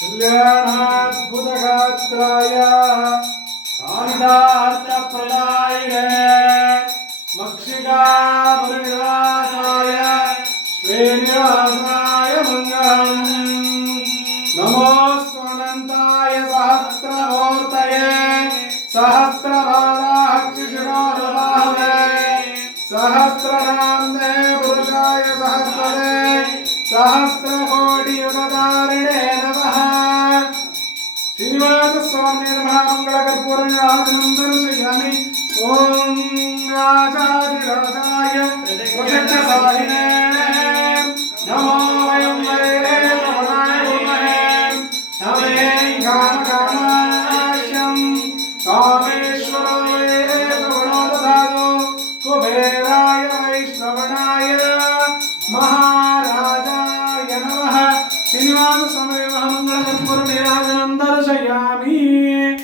कल्याणाद्भुतगात्राय कामितार्थप्रदायिने मक्षिकामनिवासाय श्रीनिवासाय मङ्गलम् नमोऽस्त्वनन्ताय सहस्रमूर्तये सहस्रबालाक्षिशिरोरबाहवे सहस्रनाम्ने पुरुषाय सहस्रदे सहस्रकोटियुगधारिणे नमः। श्रीनिवास स्वामी महामंगलकर्पूरनिराजनं दर्शयामि। ओम राजाधिराजाय वशक्तसाहिने नमो वयं वैरे नमनाय विमहे नमे कामकामाश्यं कामेश्वरो वैरे नमो ददातु कुबेराय वैष्णवनाय महाराजाय नमः। श्रीनिवास स्वामी महामंगलकर्पूरनिराजनं दर्शयामि।